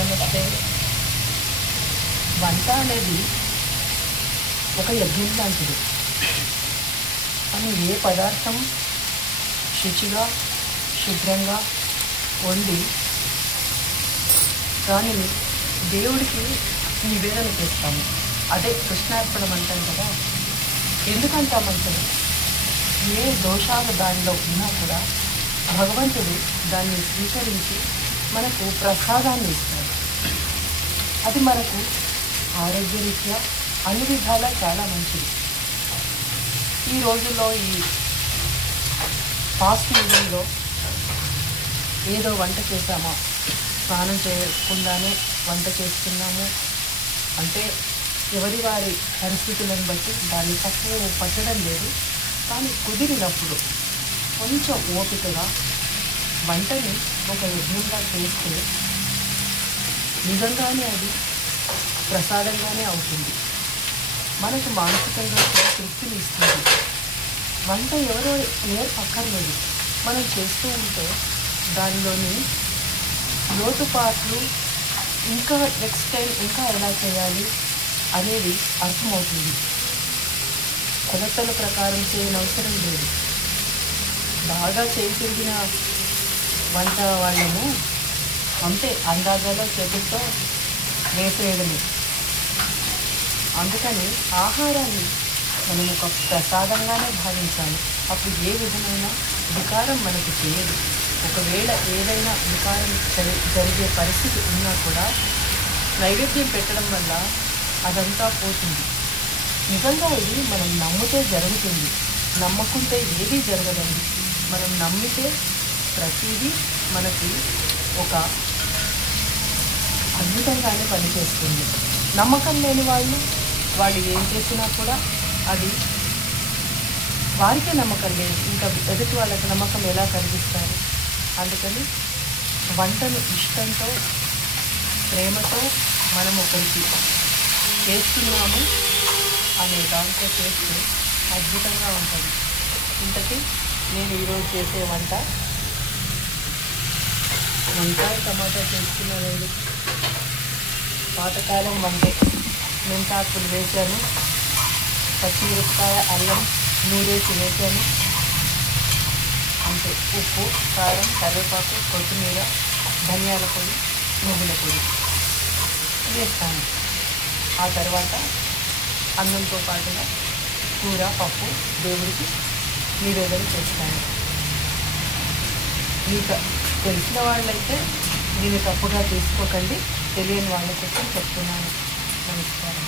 నమస్తే. వంట అనేది ఒక యజ్ఞం లాంటిది. మనం ఏ పదార్థం శుచిగా శుభ్రంగా వండి దానిని దేవుడికి నివేదన చేస్తాము. అదే కృష్ణార్పణం అంటాం కదా. ఎందుకంటామంటే ఏ దోషాలు దానిలో ఉన్నా కూడా భగవంతుడు దాన్ని స్వీకరించి మనకు ప్రసాదాన్ని ఇస్తాడు. అది మనకు ఆరోగ్యరీత్యా అన్ని విధాలా చాలా మంచిది. ఈ రోజుల్లో ఈ ఫాస్ట్ యుగంలో ఏదో వంట చేసామా, స్నానం చేయకుండానే వంట చేస్తున్నాము అంటే ఎవరి వారి పరిస్థితులను బట్టి దాన్ని తక్కువ పట్టడం లేదు. కానీ కుదిరినప్పుడు కొంచెం ఓపికగా వంటని ఒక యజ్ఞంగా చేస్తే నిజంగానే అది ప్రసాదంగానే అవుతుంది. మనకు మానసికంగా తృప్తిని ఇస్తుంది. వంట ఎవరో నేర్పక్కర్లేదు, మనం చేస్తూ ఉంటే దానిలోని లోటుపాట్లు ఇంకా నెక్స్ట్ టైం ఇంకా ఎలా చేయాలి అనేది అర్థమవుతుంది. కొలతల ప్రకారం చేయనవసరం లేదు. బాగా చేయి తిరిగిన వంట వాళ్ళము అంతే అందాజాలో చేతులతో వేసేయడమే. అందుకని ఆహారాన్ని మనం ఒక ప్రసాదంగానే భావించాలి. అప్పుడు ఏ విధమైన వికారం మనకు చేయదు. ఒకవేళ ఏదైనా వికారం జరిగే పరిస్థితి ఉన్నా కూడా నైవేద్యం పెట్టడం వల్ల అదంతా పోతుంది. నిజంగా ఇది మనం నమ్మితే జరుగుతుంది. నమ్మకుంటే ఏదీ జరగదండి. మనం నమ్మితే ప్రతిదీ మనకి ఒక అద్భుతంగానే పనిచేస్తుంది. నమ్మకం లేని వాళ్ళు ఏం చేసినా కూడా అది వారికే నమ్మకం లేదు, ఇంకా ఎదుటి వాళ్ళకి నమ్మకం ఎలా కలిగిస్తారు? అందుకని వంటను ఇష్టంతో ప్రేమతో మనం ఒకరికి చేస్తున్నాము అనే దాంతో చేస్తే అద్భుతంగా ఉంటుంది. ఇంతకీ నేను ఈరోజు చేసే వంకాయ టమాటా చేస్తున్నానండి. పాతకాలం వంటే మెంతాకులు వేసాను, పచ్చిమిరపకాయ అల్లం నూరేసి వేసాను. అంతే, ఉప్పు కారం కరివేపాకు కొత్తిమీర ధనియాల పొడి నువ్వుల పొడి వేస్తాను. ఆ తర్వాత అన్నంతో పాటుగా కూర పప్పు దేవుడికి నివేదన చేస్తాను. మీకు తెలిసిన వాళ్ళైతే దీన్ని తప్పుగా తీసుకోకండి, తెలియని వాళ్ళ కోసం చెప్తున్నాను. నమస్కారం.